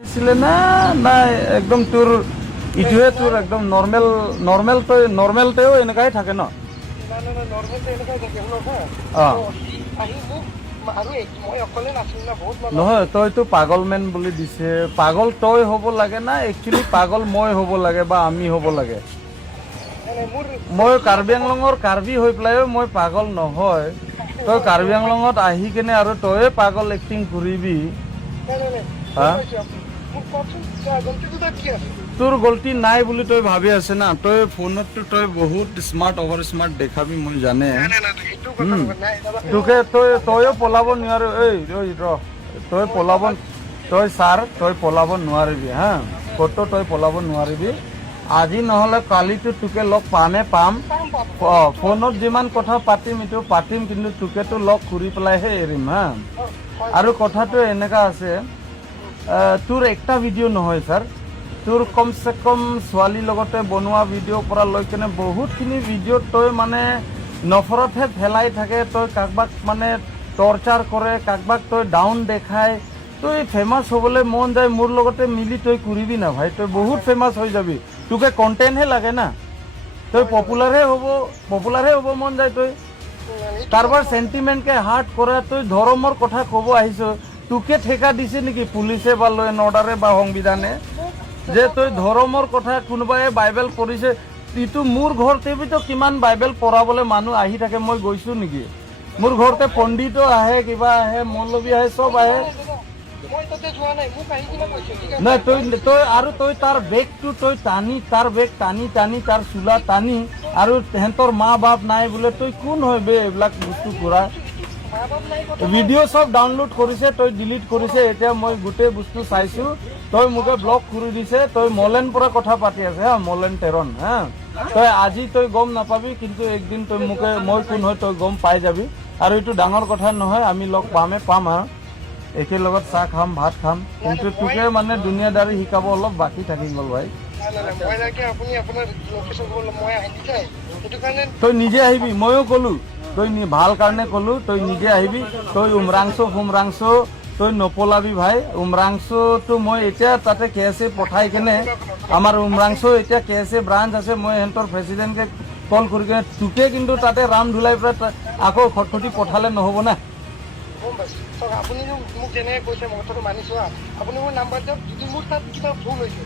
না না একদম তোর ইটোহে তোর একদম নর্মেলতেও এনেকাই থাকে ন নহয় তইতো পাগলমেন বুলি দিছে পাগল তই হ'ব লাগে না একচুৱেলি পাগল মই হ'ব লাগে বা আমি হ'ব লাগে মই কাৰ্বি আংলঙৰ কাৰ্বি হৈ পেলাইও মই পাগল নহয় তই কাৰ্বি আংলঙত আহি কেনে আৰু তই পাগল এক্টিং কৰিবি হা তোৰ গলতি নাই বুলি তই ভাবি আছে না তই ফোনত তই বহুত স্মাৰ্ট অভাৰ স্মাৰ্ট দেখাবি মই জানে তোকে তইও পলাব নোৱাৰ তই পলাব তই ছাৰ তই পলাব নোৱাৰিবি হা ক'তো তই পলাব নোৱাৰিবি আজি নহ'লে কালিতো তোকে লগ পাম ফোনত যিমান কথা পাতিম এইটো পাতিম কিন্তু তোকেতো লগ কৰি পেলাইহে এৰিম হা আৰু কথাটো এনেকা আছে তোৰ একটা ভিডিঅ' নহয় ছাৰ তোৰ কমচে কম ছোৱালীৰ লগতে বনোৱা ভিডিঅ' পৰা লৈ কেনে বহুতখিনি ভিডিঅ'ত তই মানে নফৰতহে ফেলাই থাকে তই কাকবাক মানে টৰ্চাৰ কৰে কাকবাক তই ডাউন দেখায় তই ফেমাছ হ'বলৈ মন যায় মোৰ লগতে মিলি তই কৰিবি না ভাই তই বহুত ফেমাছ হৈ যাবি তোকে কণ্টেণ্টহে লাগে না তই পপুলাৰহে হ'ব মন যায় তই কাৰোবাৰ চেণ্টিমেণ্টকে হাৰ্ট কৰা তই ধৰ্মৰ কথা ক'ব আহিছ তোকে ঠেকা দিছে নেকি পুলিচে বা ল এণ্ড অৰ্ডাৰে বা সংবিধানে যে তই ধৰ্মৰ কথা কোনোবাই বাইবেল পঢ়িছে ইটো মোৰ ঘৰতেতো কিমান বাইবেল পঢ়াবলৈ মানুহ আহি থাকে মই গৈছোঁ নেকি মোৰ ঘৰতে পণ্ডিতো আহে কিবা আহে মৌলবী আহে চব আহে নাই তই আৰু তই তাৰ বেগটো তই টানি তাৰ বেগ টানি তাৰ চোলা টানি আৰু তেহেঁতৰ মা বাপ নাই বোলে তই কোন হয় বে এইবিলাক বস্তু কৰা ভিডিঅ' চব ডাউনলোড কৰিছে তই ডিলিট কৰিছে এতিয়া মই গোটেই বস্তু চাইছো তই মোকে ব্লক কৰি দিছে তই মলেন পৰা কথা পাতি আছে হা মলেন তেৰণ হা তই আজি তই গম নাপাবি কিন্তু একদিন তই মোকে মই কোন হয় তই গম পাই যাবি আৰু এইটো ডাঙৰ কথা নহয় আমি লগ পাম হা একেলগত চাহ খাম ভাত খাম কিন্তু তোকে মানে দুনিয়াদাৰী শিকাব অলপ বাকী থাকি গ'ল ভাই তই নিজে আহিবি ময়ো ক'লো তই ভাল কাৰণে ক'লো তই নিজে আহিবি তই উমৰাংচ তই নপলাবি ভাই উমৰাংচটো মই এতিয়া তাতে কেএছএ পঠাই কেনে আমাৰ উমৰাংচ এতিয়া কেএছএ ব্ৰাঞ্চ আছে মই সিহঁতৰ প্ৰেচিডেণ্টকে কল কৰি কেনে তোকে কিন্তু তাতে ৰাম ধুলাই পেলাই আকৌ খটখটি পঠালে নহ'ব না আপুনি মোক যেনেকৈ কৈছে মই কথাটো মানিছোঁ আপুনি মোৰ নাম্বাৰ দিয়ক যদি মোৰ তাত কিবা ভুল হৈছে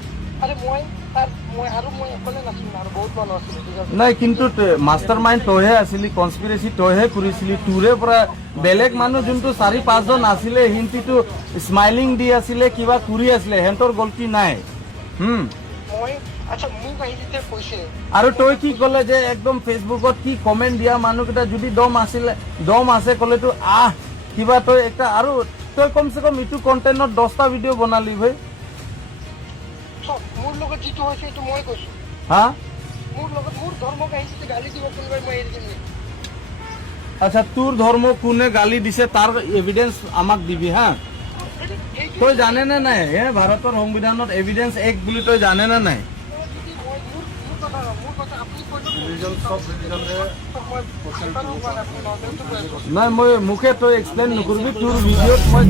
নাই কিন্তু মাষ্টাৰ মাইণ্ড তইহে আছিলি কনস্পিৰেচি তইহে কৰিছিলি তোৰে পৰা বেলেগ মানুহ যোনটো 4-5জন আছিলে সিহঁতিটো স্মাইলিং দি আছিলে কিবা কৰি আছিলে সিহঁতৰ গলতি নাই আৰু তই কি ক'লে যে একদম ফেচবুকত কি কমেণ্ট দিয়া মানুহকেইটা যদি দম আছে ক'লেতো কিবা তই একটা আৰু তই কমচে কম ইটো কণ্টেণ্টত 10টা ভিডিঅ' বনালি ভাই মোৰ লগত যিটো হৈছে এইটো মই কৈছো হা মোৰ লগত মোৰ ধৰ্মক আহিছে গালি দিব কোনোবাই মই এৰি দিম আচ্ছা তোৰ ধৰ্ম কোনে গালি দিছে তাৰ এভিডেন্স আমাক দিবি হা তই জানে নে নাই ভাৰতৰ সংবিধানত এভিডেন্স এক বুলি তই জানে নে নাই নাই মই মুখে তই এক্সপ্লেইন নকৰিবি তোৰ ভিডিঅ'ত মই